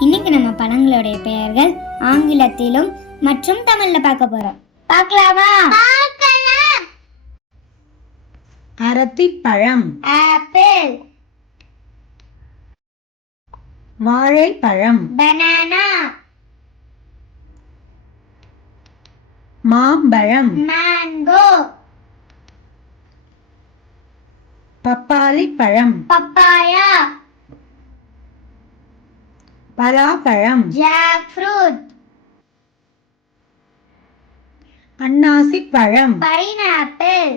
இன்னைக்கு நம்ம பழங்களுடைய பெயர்கள் ஆங்கிலத்திலும் மற்றும் தமிழ்ல பார்க்க போறோம். பார்க்கலாமா? அரத்திப்பழம், ஆப்பிள், வாழைப்பழம், பனானா, மாம்பழம், மேங்கோ, பப்பாளி பழம், பப்பாயா, பலாப்பழம், ஜாக் ஃப்ரூட், அன்னாசி பழம், பைனாப்பிள்,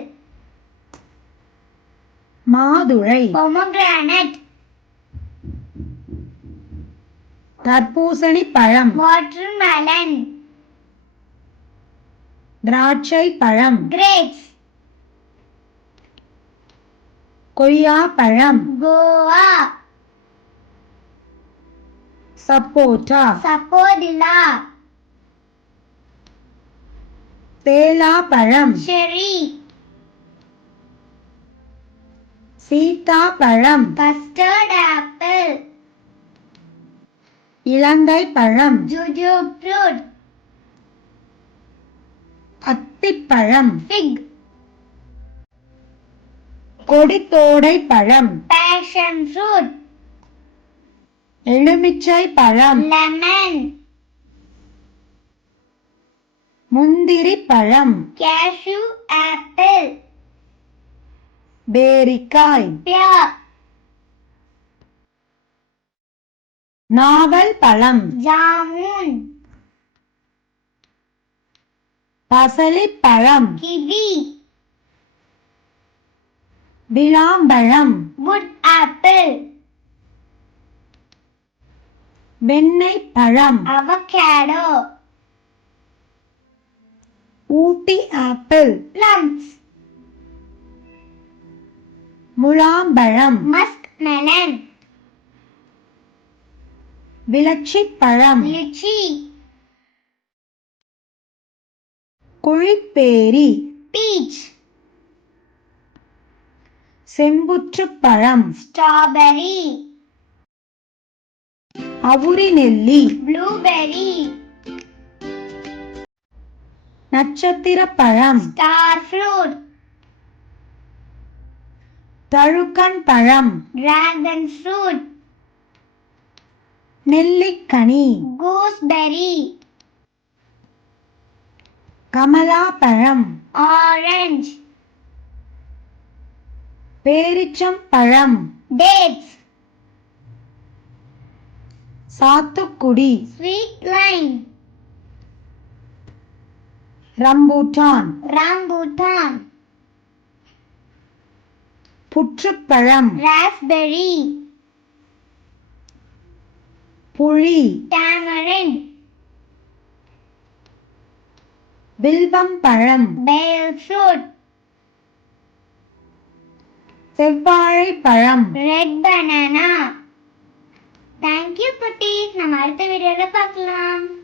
மாதுளை, பொமோகிரானட், தர்பூசணி பழம், வாட்டர்மெலன், திராட்சை பழம், கிரேப்ஸ், கொய்யா பழம், கோவா, சப்போட்டா, சப்போடிலா, தேலா பழம், செரி, சீதா பழம், கஸ்டர்ட் ஆப்பிள், இலங்கை பழம், ஜூஜூ ஃப்ரூட், அத்திப்பழம், ஃபிக், கொடித்தோடை பழம், பேஷன் ஃப்ரூட், எலுமிச்சை பழம், லெமன், முந்திரி பழம், கேஷ்யூ ஆப்பிள், பேரிக்காய், பியர், நாவல் பழம், ஜாமுன், பசலிப்பழம், கிவி, விளாம்பழம், wood ஆப்பிள், வெண்ணெய் பழம், அவகேடோ, ஊட்டி ஆப்பிள், plums, முலாம்பழம், மஸ்க் மெலன், விளச்சிப் பழம், லிச்சி, குழிப்பேரி, பீச், செம்புற்றுப் பழம், ஸ்ட்ராபெரி, அவுரி நெல்லி, ப்ளூபெரி, நட்சத்திரப் பழம், ஸ்டார் ஃப்ரூட், தழுக்கன் பழம், டிராகன் ஃப்ரூட், நெல்லிக்கனி, கூஸ்பெரி, கமலா பழம், ஆரஞ்சு, பேரிச்சம் பழம், டேட்ஸ், சாத்துக்குடி, ஸ்வீட் லைம், ரம்பூட்டான், ராம்பூட்டான், புற்றுப்பழம், ராஸ்பெரி, புளி, டாமரிண்ட், வில்வம் பழம், பேல் ஃப்ரூட், செவ்வாழை பழம். Red banana. தேங்க்யூ குட்டீஸ். நம்ம அடுத்த வீடியோல பார்க்கலாம்.